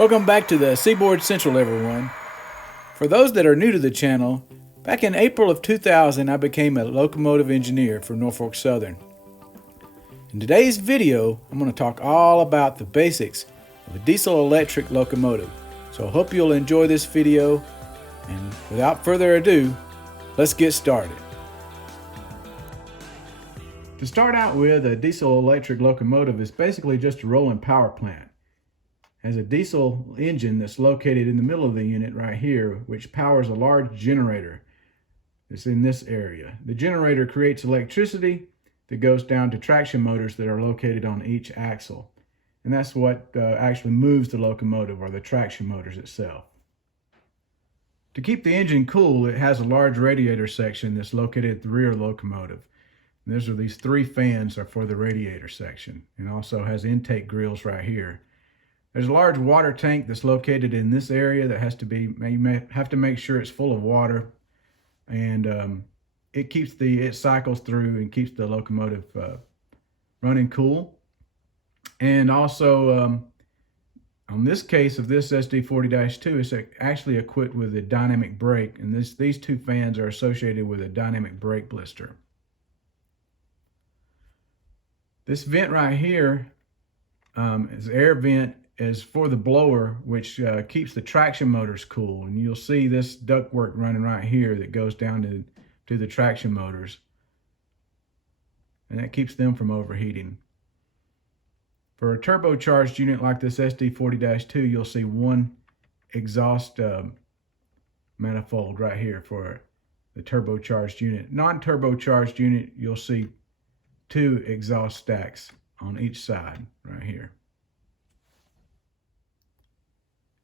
Welcome back to the Seaboard Central, everyone. For those that are new to the channel, back in April of 2000, I became a locomotive engineer for Norfolk Southern. In today's video, I'm going to talk all about the basics of a diesel electric locomotive. So I hope you'll enjoy this video, and without further ado, let's get started. To start out with, a diesel electric locomotive is basically just a rolling power plant. It has a diesel engine that's located in the middle of the unit right here, which powers a large generator that's in this area. The generator creates electricity that goes down to traction motors that are located on each axle. And that's what actually moves the locomotive, or the traction motors itself. To keep the engine cool, it has a large radiator section that's located at the rear of the locomotive. And these three fans are for the radiator section, and also has intake grills right here. There's a large water tank that's located in this area that has to be, you have to make sure it's full of water, and it cycles through and keeps the locomotive running cool. And also, on this case of this SD40-2, it's actually equipped with a dynamic brake, and these two fans are associated with a dynamic brake blister. This vent right here is air vent, is for the blower, which keeps the traction motors cool. And you'll see this ductwork running right here that goes down to the traction motors, and that keeps them from overheating. For a turbocharged unit like this SD40-2, you'll see one exhaust manifold right here for the turbocharged unit. Non-turbocharged unit, you'll see two exhaust stacks on each side right here.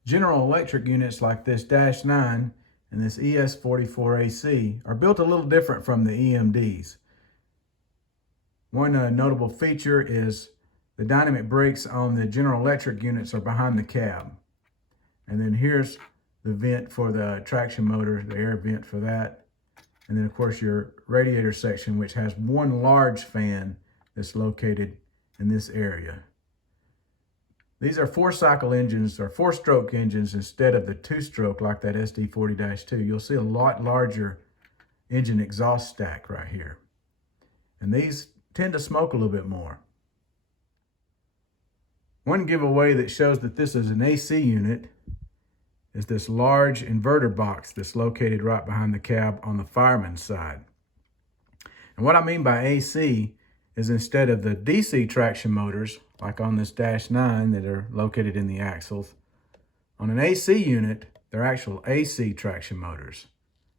General Electric units like this -9 and this ES44AC are built a little different from the EMDs. One notable feature is the dynamic brakes on the General Electric units are behind the cab. And then here's the vent for the traction motor, the air vent for that. And then of course your radiator section, which has one large fan that's located in this area. These are four-cycle engines, or four-stroke engines, instead of the two-stroke like that SD40-2. You'll see a lot larger engine exhaust stack right here. And these tend to smoke a little bit more. One giveaway that shows that this is an AC unit is this large inverter box that's located right behind the cab on the fireman's side. And what I mean by AC is, instead of the DC traction motors, like on this -9 that are located in the axles, on an AC unit, they're actual AC traction motors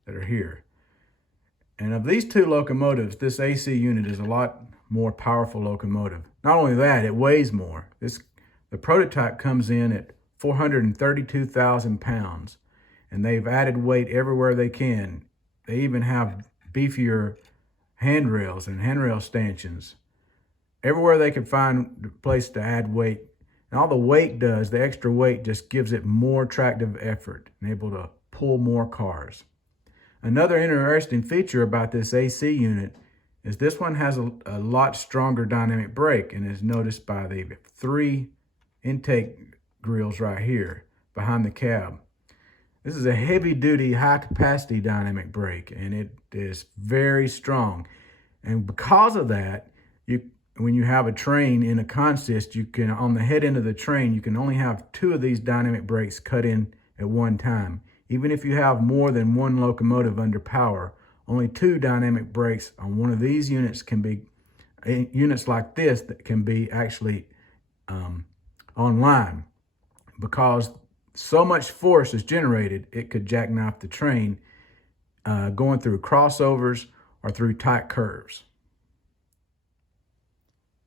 that are here. And of these two locomotives, this AC unit is a lot more powerful locomotive. Not only that, it weighs more. The prototype comes in at 432,000 pounds, and they've added weight everywhere they can. They even have beefier handrails and handrail stanchions. Everywhere they could find a place to add weight. And all the weight does, the extra weight, just gives it more tractive effort and able to pull more cars. Another interesting feature about this AC unit is this one has a lot stronger dynamic brake, and is noticed by the three intake grills right here behind the cab. This is a heavy-duty, high-capacity dynamic brake, and it is very strong. And because of that, when you have a train in a consist, you can, on the head end of the train, you can only have two of these dynamic brakes cut in at one time. Even if you have more than one locomotive under power, only two dynamic brakes on one of these units can be, units like this, that can be actually online. Because so much force is generated, it could jackknife the train going through crossovers or through tight curves.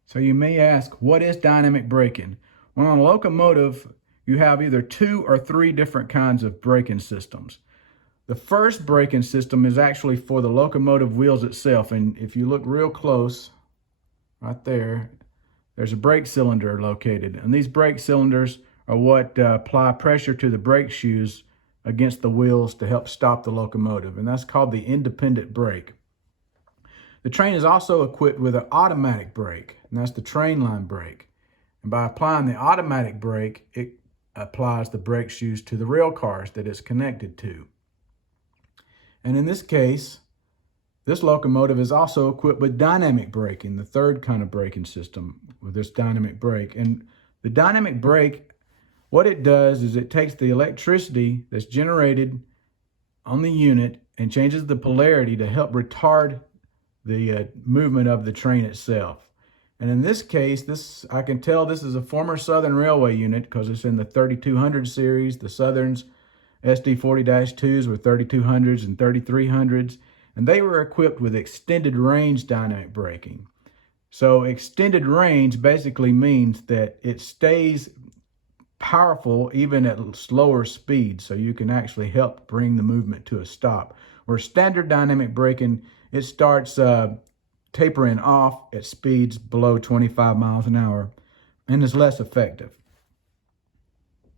So you may ask, what is dynamic braking? Well, on a locomotive, you have either 2 or 3 different kinds of braking systems. The first braking system is actually for the locomotive wheels itself. And if you look real close, right there, there's a brake cylinder located. And these brake cylinders are what apply pressure to the brake shoes against the wheels to help stop the locomotive. And that's called the independent brake. The train is also equipped with an automatic brake, and that's the train line brake. And by applying the automatic brake, it applies the brake shoes to the rail cars that it's connected to. And in this case, this locomotive is also equipped with dynamic braking, the third kind of braking system with this dynamic brake. And the dynamic brake, what it does is it takes the electricity that's generated on the unit and changes the polarity to help retard the movement of the train itself. And in this case, I can tell this is a former Southern Railway unit because it's in the 3200 series. The Southern's SD40-2s were 3200s and 3300s, and they were equipped with extended range dynamic braking. So extended range basically means that it stays powerful even at slower speeds, so you can actually help bring the movement to a stop. Where standard dynamic braking, it starts tapering off at speeds below 25 miles an hour and is less effective.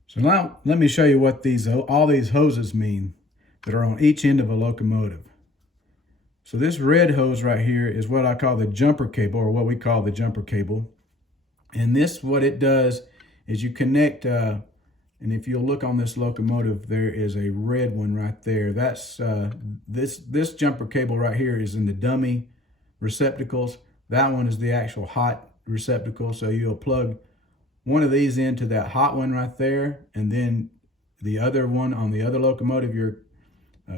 So now let me show you what all these hoses mean that are on each end of a locomotive. So this red hose right here is what I call the jumper cable, or what we call the jumper cable. And this, what it does is you connect, and if you'll look on this locomotive, there is a red one right there. That's this jumper cable right here is in the dummy receptacles. That one is the actual hot receptacle. So you'll plug one of these into that hot one right there, and then the other one on the other locomotive you're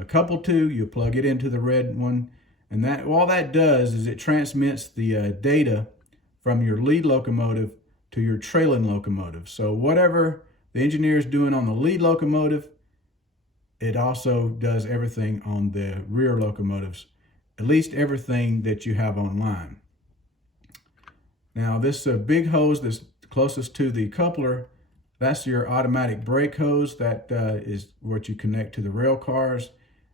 coupled to, you plug it into the red one. And that all that does is it transmits the data from your lead locomotive to your trailing locomotive. So whatever the engineer is doing on the lead locomotive, it also does everything on the rear locomotives, at least everything that you have online. Now this big hose that's closest to the coupler, that's your automatic brake hose. That is what you connect to the rail cars,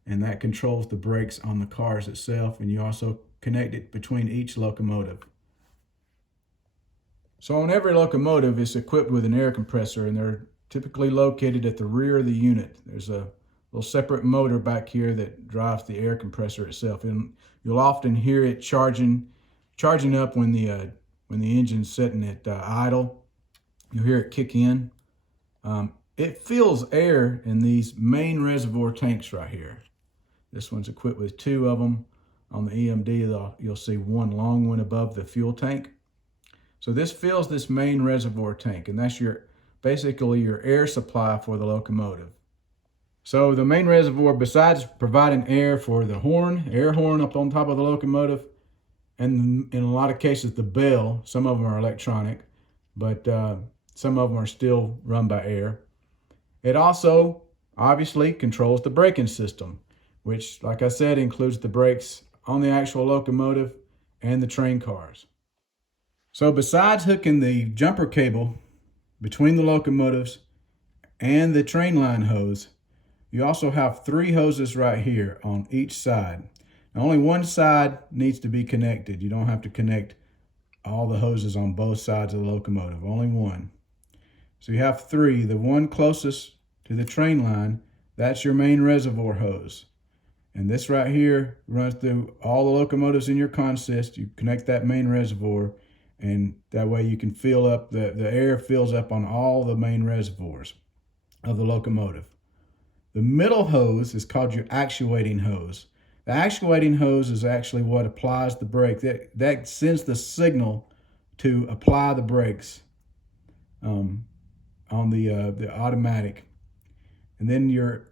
and that controls the brakes on the cars itself, and you also connect it between each locomotive. So on every locomotive, it's equipped with an air compressor, and they're typically located at the rear of the unit. There's a little separate motor back here that drives the air compressor itself, and you'll often hear it charging up when the engine's sitting at idle. You'll hear it kick in. It fills air in these main reservoir tanks right here. This one's equipped with two of them. On the EMD, you'll see one long one above the fuel tank. So this fills this main reservoir tank, and that's basically your air supply for the locomotive. So the main reservoir, besides providing air for the air horn up on top of the locomotive, and in a lot of cases the bell, some of them are electronic, but some of them are still run by air. It also obviously controls the braking system, which, like I said, includes the brakes on the actual locomotive and the train cars. So besides hooking the jumper cable between the locomotives and the train line hose, you also have three hoses right here on each side. Now, only one side needs to be connected. You don't have to connect all the hoses on both sides of the locomotive, only one. So you have three. The one closest to the train line, that's your main reservoir hose. And this right here runs through all the locomotives in your consist. You connect that main reservoir, and that way you can fill up, the air fills up on all the main reservoirs of the locomotive. The middle hose is called your actuating hose. The actuating hose is actually what applies the brake. That sends the signal to apply the brakes on the automatic. And then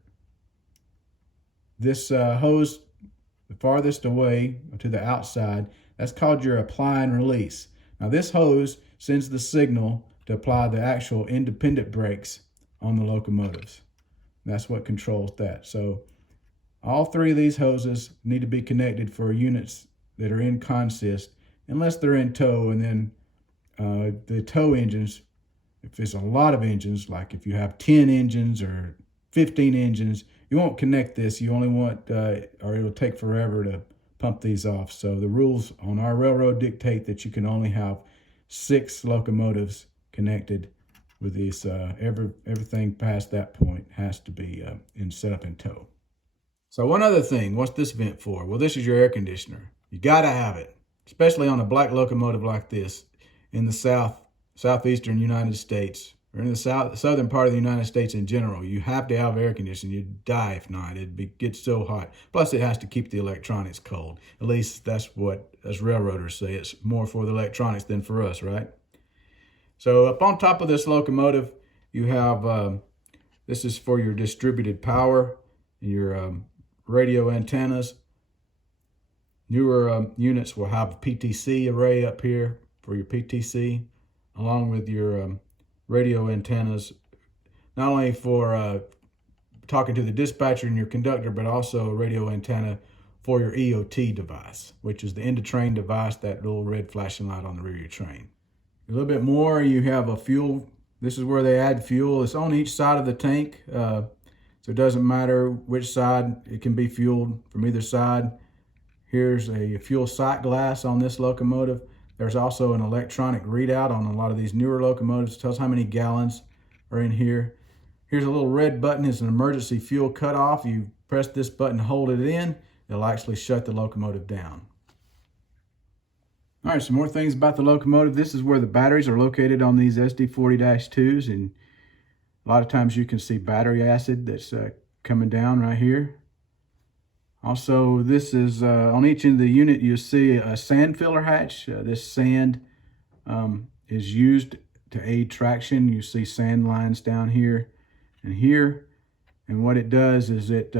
this hose, the farthest away to the outside, that's called your apply and release. Now this hose sends the signal to apply the actual independent brakes on the locomotives. That's what controls that. So all three of these hoses need to be connected for units that are in consist, unless they're in tow. And then the tow engines, if there's a lot of engines, like if you have 10 engines or 15 engines, you won't connect this. You only want, or it'll take forever to pump these off. So the rules on our railroad dictate that you can only have 6 locomotives connected with these. Everything past that point has to be set up in tow. So one other thing, what's this vent for? Well, this is your air conditioner. You gotta have it, especially on a black locomotive like this in the southeastern United States. or in the southern part of the United States in general, you have to have air conditioning. You'd die if not. It gets so hot. Plus, it has to keep the electronics cold. At least that's what us railroaders say. It's more for the electronics than for us, right? So up on top of this locomotive, you have, this is for your distributed power, your radio antennas. Newer units will have a PTC array up here for your PTC, along with your radio antennas, not only for talking to the dispatcher and your conductor, but also a radio antenna for your EOT device, which is the end-of-train device, that little red flashing light on the rear of your train. A little bit more, you have a fuel. This is where they add fuel. It's on each side of the tank, so it doesn't matter which side. It can be fueled from either side. Here's a fuel sight glass on this locomotive. There's also an electronic readout on a lot of these newer locomotives. It tells how many gallons are in here. Here's a little red button. It's an emergency fuel cutoff. You press this button, hold it in. It'll actually shut the locomotive down. All right, some more things about the locomotive. This is where the batteries are located on these SD40-2s, and a lot of times you can see battery acid that's coming down right here. Also, this is on each end of the unit, you see a sand filler hatch. This sand is used to aid traction. You see sand lines down here and here. And what it does is it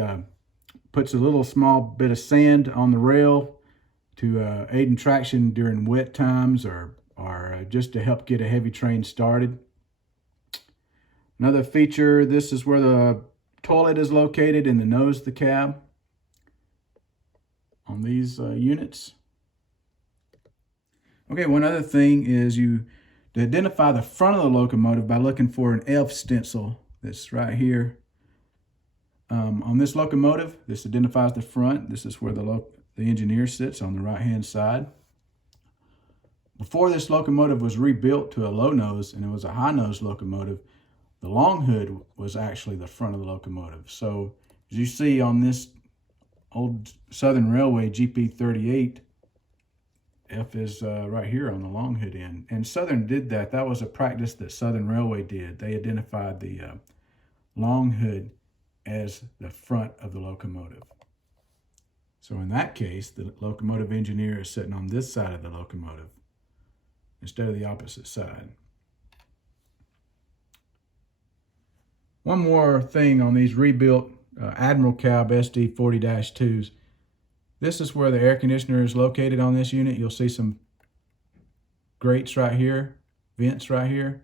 puts a little small bit of sand on the rail to aid in traction during wet times, or just to help get a heavy train started. Another feature, this is where the toilet is located in the nose of the cab on these units. Okay, one other thing is to identify the front of the locomotive by looking for an F stencil that's right here. On this locomotive, this identifies the front. This is where the engineer sits on the right-hand side. Before this locomotive was rebuilt to a low nose and it was a high nose locomotive, the long hood was actually the front of the locomotive. So as you see on this old Southern Railway GP38, F is right here on the long hood end. And Southern did that. That was a practice that Southern Railway did. They identified the long hood as the front of the locomotive. So in that case, the locomotive engineer is sitting on this side of the locomotive instead of the opposite side. One more thing on these rebuilt Admiral Cab SD40-2s. This is where the air conditioner is located on this unit. You'll see some grates right here, vents right here.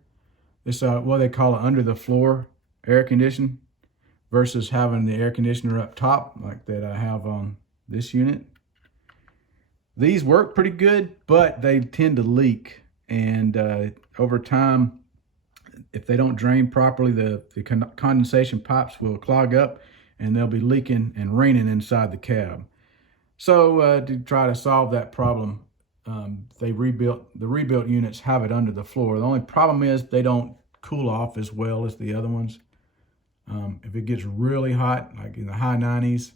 This is what they call it under the floor air conditioning versus having the air conditioner up top like that I have on this unit. These work pretty good, but they tend to leak, and over time, if they don't drain properly, the condensation pipes will clog up and they'll be leaking and raining inside the cab. So to try to solve that problem, the rebuilt units have it under the floor. The only problem is they don't cool off as well as the other ones. If it gets really hot, like in the high 90s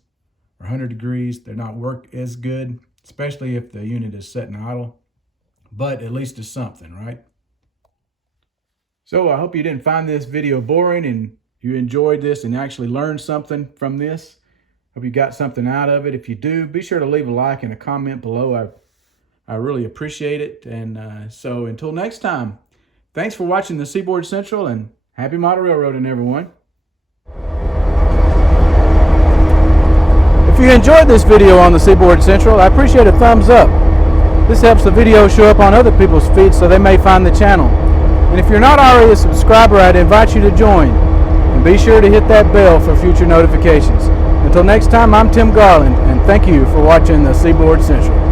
or 100 degrees, they're not work as good, especially if the unit is sitting idle. But at least it's something, right? So I hope you didn't find this video boring and you enjoyed this and actually learned something from this. Hope you got something out of it. If you do, be sure to leave a like and a comment below. I really appreciate it. And so until next time, thanks for watching the Seaboard Central, and happy model railroading, everyone. If you enjoyed this video on the Seaboard Central, I appreciate a thumbs up. This helps the video show up on other people's feeds so they may find the channel. And if you're not already a subscriber, I'd invite you to join. And be sure to hit that bell for future notifications. Until next time, I'm Tim Garland, and thank you for watching the Seaboard Central.